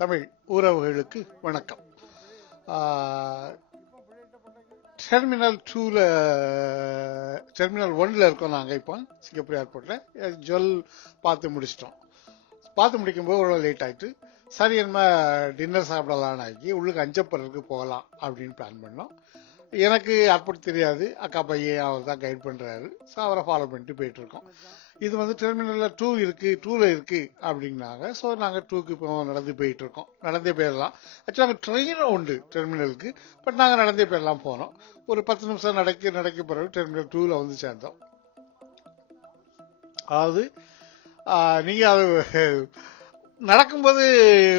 தமிழ் உறவுகளுக்கு வணக்கம். டெர்மினல் டூவில் டெர்மினல் ஒன்ல இருக்கோம் நாங்கள் இப்போ சிங்கப்பூர் ஏர்போர்ட்டில் ஜுவல் பார்த்து முடிச்சிட்டோம். பார்த்து முடிக்கும்போது ஒரு லேட் ஆகிட்டு சரி என்ன டின்னர் சாப்பிடலாம்னு ஆகி உள்ளுக்கு அஞ்சப்பருக்கு போகலாம் அப்படின்னு பிளான் பண்ணோம். எனக்கு ஏர்போர்ட் தெரியாது. அக்கா பையன் அவர் தான் கைட் பண்ணுறாரு ஸோ அவரை ஃபாலோ பண்ணிட்டு போயிட்டுருக்கோம் இது வந்து டெர்மினலில் டூ இருக்கு டூவில் இருக்கு அப்படின்னாங்க. ஸோ நாங்கள் டூக்கு இப்போ நடந்து போயிட்டு இருக்கோம் நடந்தே போயிடலாம். ஆக்சுவலாக நாங்கள் ட்ரெயினும் உண்டு டெர்மினலுக்கு பட் நாங்கள் நடந்தே போயிடலாம் போனோம். ஒரு பத்து நிமிஷம் நடக்க நடக்க பிறகு டெர்மினல் டூவில் வந்து சேர்ந்தோம். அதாவது நீங்கள் அது நடக்கும்போது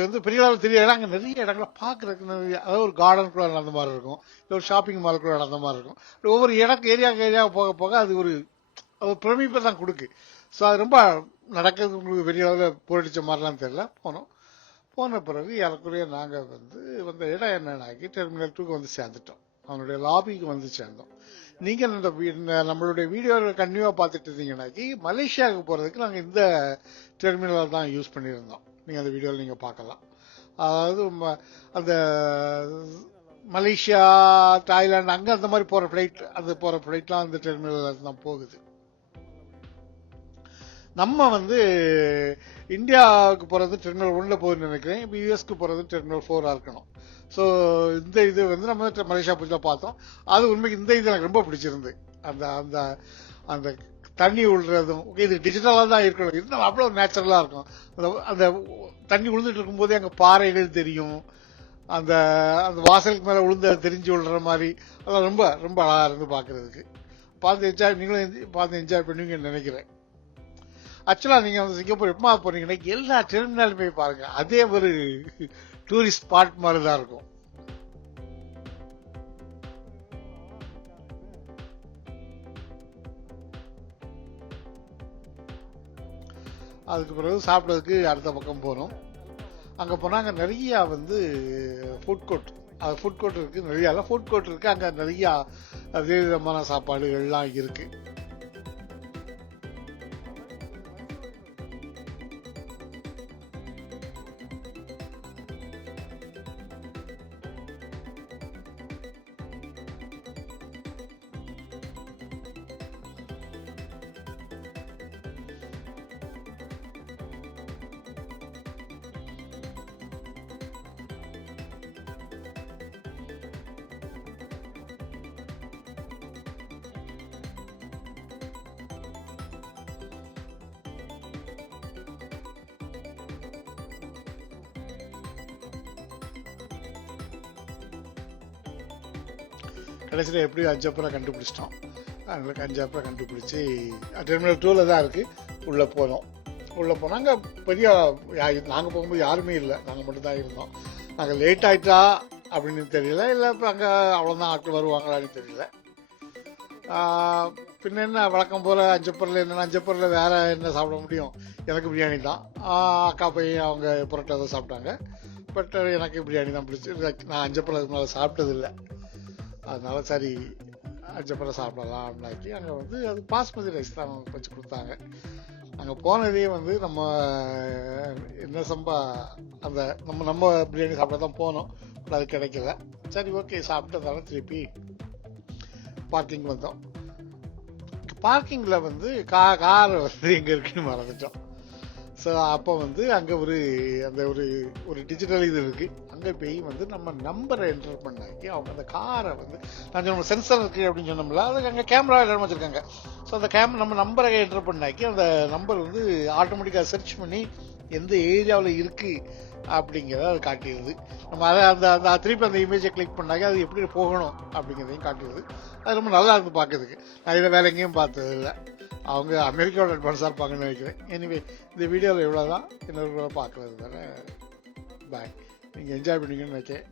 வந்து பெரிய அளவில் தெரியாது. அங்கே நிறைய இடங்களை பார்க்குறதுக்கு நிறைய அதாவது ஒரு கார்டனுக்குள்ள நடந்த மாதிரி இருக்கும். இல்லை ஒரு ஷாப்பிங் மாலுக்குள்ளே நடந்த மாதிரி இருக்கும். ஒவ்வொரு இடக்கு ஏரியாவுக்கு ஏரியா போக போக அது ஒரு அது பிரமிப்பை தான் கொடுக்கு. ஸோ அது ரொம்ப நடக்கிறது உங்களுக்கு பெரிய அளவில் போரடிச்ச மாதிரிலாம் தெரில போனோம். போன பிறகு ஏறக்குறைய நாங்கள் வந்து வந்த இடம் என்னன்னாக்கி டெர்மினல் டூக்கு வந்து சேர்ந்துட்டோம். அவனுடைய லாபிக்கு வந்து சேர்ந்தோம். நீங்கள் இந்த இந்த நம்மளுடைய வீடியோவில் கண்டினியூவாக பார்த்துட்டு இருந்தீங்கன்னாக்கி மலேசியாவுக்கு போகிறதுக்கு நாங்கள் இந்த டெர்மினலில் தான் யூஸ் பண்ணியிருந்தோம். நீங்கள் அந்த வீடியோவில் நீங்கள் பார்க்கலாம். அதாவது அந்த மலேசியா தாய்லாந்து அங்கே அந்த மாதிரி போகிற ஃப்ளைட் அந்த போகிற ஃப்ளைட்லாம் அந்த டெர்மினலில் தான் போகுது. நம்ம வந்து இந்தியாவுக்கு போகிறது டெர்மினல் ஒன்றில் போகுதுன்னு நினைக்கிறேன். இப்போ யூஎஸ்க்கு போகிறது டெர்மினல் ஃபோராக இருக்கணும். ஸோ இந்த இது வந்து நம்ம மலேசியா புதுசாக பார்த்தோம். அது உண்மைக்கு இந்த இது எனக்கு ரொம்ப பிடிச்சிருந்து. அந்த அந்த அந்த தண்ணி விழுறதும் இது டிஜிட்டலாக தான் இருக்கணும். இருந்தாலும் அவ்வளோ நேச்சுரலாக இருக்கும். அந்த அந்த தண்ணி விழுந்துட்டு இருக்கும்போதே அங்கே பாறைகள் தெரியும். அந்த அந்த வாசலுக்கு மேலே விழுந்து தெரிஞ்சு விழுற மாதிரி. அதெல்லாம் ரொம்ப ரொம்ப அழகாக இருந்து பார்க்குறதுக்கு பார்த்து என்ஜாய் நீங்களும் பார்த்து என்ஜாய் பண்ணுவீங்கன்னு நினைக்கிறேன். ஆக்சுவலாக நீங்கள் வந்து சிங்கப்பூர் எப்பமா போனீங்கன்னா எல்லா டெர்மினாலும் போய் அதே ஒரு டூரிஸ்ட் ஸ்பாட் மாதிரி தான் இருக்கும். அதுக்கு பிறகு சாப்பிட்றதுக்கு அடுத்த பக்கம் போனோம் அங்கே போனால் அங்கே நிறையா வந்து ஃபுட் கோர்ட் அது ஃபுட் கோர்ட் இருக்குது நிறையா. ஃபுட் கோர்ட் இருக்குது அங்கே நிறையா விதவிதமான சாப்பாடுகள்லாம் இருக்குது கடைசியில் எப்படியும் அஞ்சப்பரை கண்டுபிடிச்சிட்டோம். எங்களுக்கு அஞ்சப்பரை கண்டுபிடிச்சி டெர்மினல் டூவில் தான் இருக்குது உள்ளே போனோம். உள்ளே போனால் அங்கே பெரிய நாங்கள் போகும்போது யாருமே இல்லை. நாங்கள் மட்டும்தான் இருந்தோம். நாங்கள் லேட் ஆகிட்டா அப்படின்னு தெரியல. இல்லை இப்போ அங்கே அவ்வளோதான் ஆட்கள் வருவாங்களான்னு தெரியல. பின்ன என்ன வழக்கம் போல் அஞ்சப்பரில் என்னென்ன அஞ்சப்பரில் வேறு என்ன சாப்பிட முடியும்? எனக்கு பிரியாணி தான். அக்கா பையன் அவங்க புரோட்டா தான் சாப்பிட்டாங்க. பட் எனக்கு பிரியாணி தான் பிடிச்சி. நான் அஞ்சப்பரில் அதுக்கு மேலே சாப்பிட்டதில்லை. அதனால சரி அஞ்சப்பழம் சாப்பிடலாம் அப்படின்னாக்கி அங்கே வந்து அது பாஸ்மதி ரைஸ் தான் வச்சு கொடுத்தாங்க. அங்கே போனதே வந்து நம்ம என்ன சம்பா அந்த நம்ம நம்ம பிரியாணி சாப்பிட தான் போனோம். பட் அது கிடைக்கல. சரி ஓகே சாப்பிட்டதால திருப்பி பார்க்கிங் வந்தோம். பார்க்கிங்கில் வந்து கா கார் வந்து எங்கே இருக்குன்னு மறந்துட்டோம். ஸோ அப்போ வந்து அங்கே ஒரு அந்த ஒரு ஒரு டிஜிட்டல் இது இருக்குது அங்கே போய் வந்து நம்ம நம்பரை என்டர் பண்ணாக்கி அவங்க அந்த காரை வந்து நான் நம்ம சென்சர் இருக்குது அப்படின்னு சொன்னோம்ல அதுக்கு அங்கே கேமரா இடம் வச்சுருக்காங்க ஸோ அந்த கேம் நம்ம நம்பரை என்டர் பண்ணாக்கி அந்த நம்பர் வந்து ஆட்டோமேட்டிக்காக சர்ச் பண்ணி எந்த ஏரியாவில் இருக்குது அப்படிங்கிறத அது காட்டிடுது. நம்ம அதை அந்த அந்த திருப்பி அந்த இமேஜை கிளிக் பண்ணாக்கா அது எப்படி போகணும் அப்படிங்கிறதையும் காட்டிடுது. அது ரொம்ப நல்லா இருந்து பார்க்கறதுக்கு நான் இதை வேற எங்கேயும் பார்த்தது இல்லை அவங்க அமெரிக்காவோட அட்வான்ஸாக இருப்பாங்கன்னு நினைக்கிறேன். எனிவே இந்த வீடியோவில் இவ்வளோ தான் இன்னொரு பார்க்குறது தானே. பாய் நீங்கள் என்ஜாய் பண்ணீங்கன்னு நினைக்கிறேன்